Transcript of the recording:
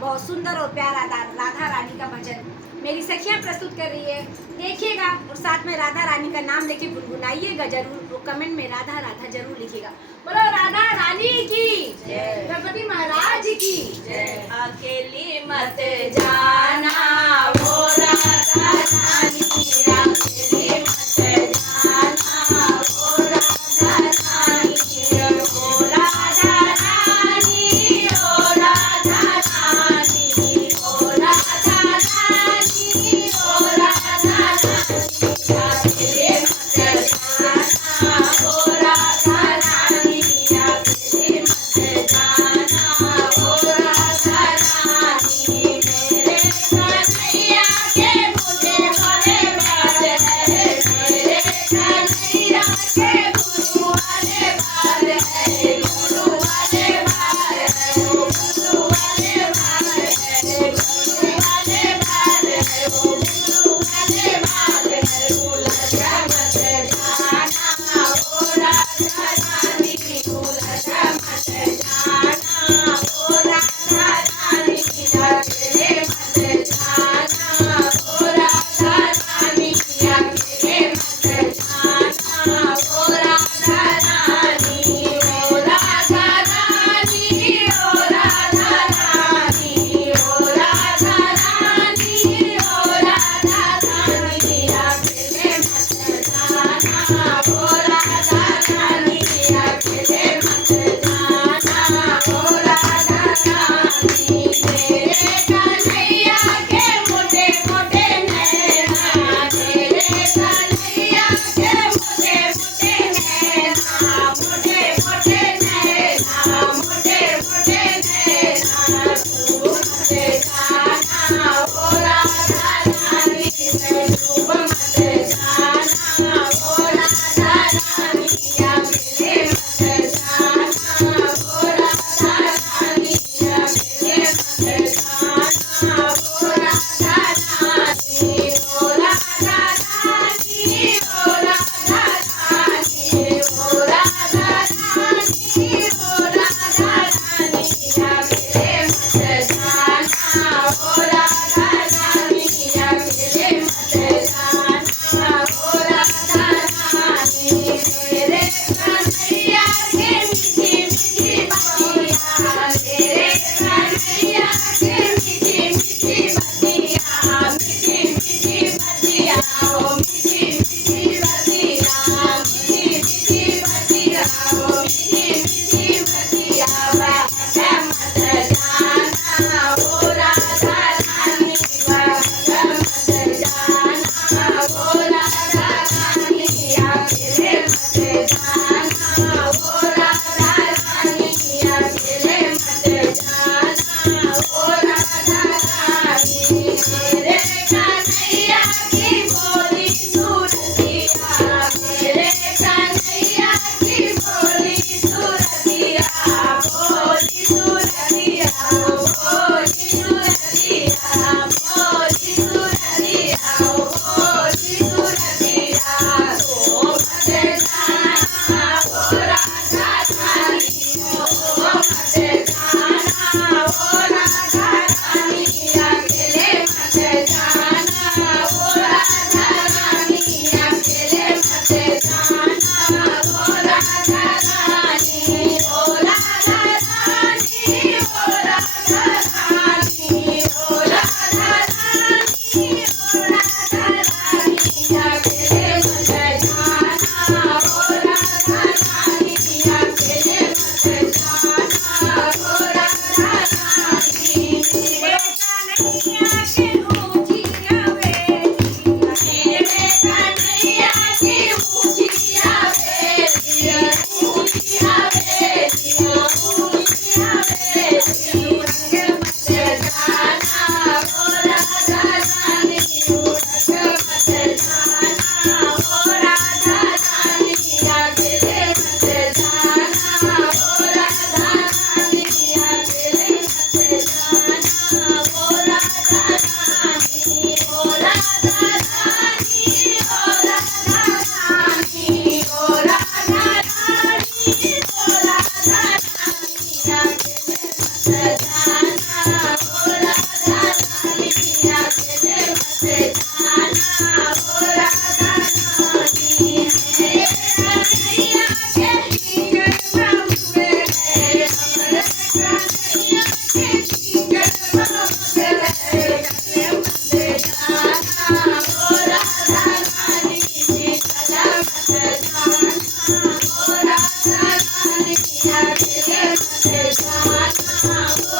बहुत सुंदर और प्यारा राधा रानी का भजन मेरी सखियां प्रस्तुत कर रही है। देखिएगा और साथ में राधा रानी का नाम लेके गुनगुनाइएगा जरूर, वो कमेंट में राधा राधा जरूर लिखिएगा। बोलो राधा रानी की जय, गणपति महाराज की जय। अकेली मत जाना वो राधा रानी, अकेली मत जाना वो राधा रानी, ओ राधा रानी, ओ राधा रानी, ओ राधा रानी, ओ राधा रानी, अकेली मत जाना वो राधा रानी, अकेली मत जाना वो राधा रानी, मेरे कन्हैया के मुझे बड़े बाल है, मेरे कन्हैया के गुरु वाले बाल है, गुरु वाले बाल है, वो गुरु वाले बाल है, गुरु वाले बाल है, वो गुरु वाले बाल है, उलझा मत जाना वो राधा रानी, उलझा मत जाना वो राधा रानी, अकेले मत जाना वो राधा रानी, अकेले मत जाना वो राधा रानी, ओ राधा रानी, ओ राधा रानी, ओ राधा रानी, ओ राधा रानी, अकेले मत जाना वो राधा रानी, अकेले मत जाना वो राधा रानी, मेरे कन्हैया के मोटे मोटे नैना, मेरे कन्हैया के मोटे मोटे नैना, मोटे मोटे नैना, मोटे मोटे नैना, तू मत जाना वो राधा रानी, तू मत जाना वो राधा रानी, अकेले मत जाना वो राधा रानी, अकेले मत जाना वो राधा रानी, ओ राधा रानी, ओ राधा रानी, ओ राधा रानी, ओ राधा रानी, अकेले मत जाना वो राधा जाना वो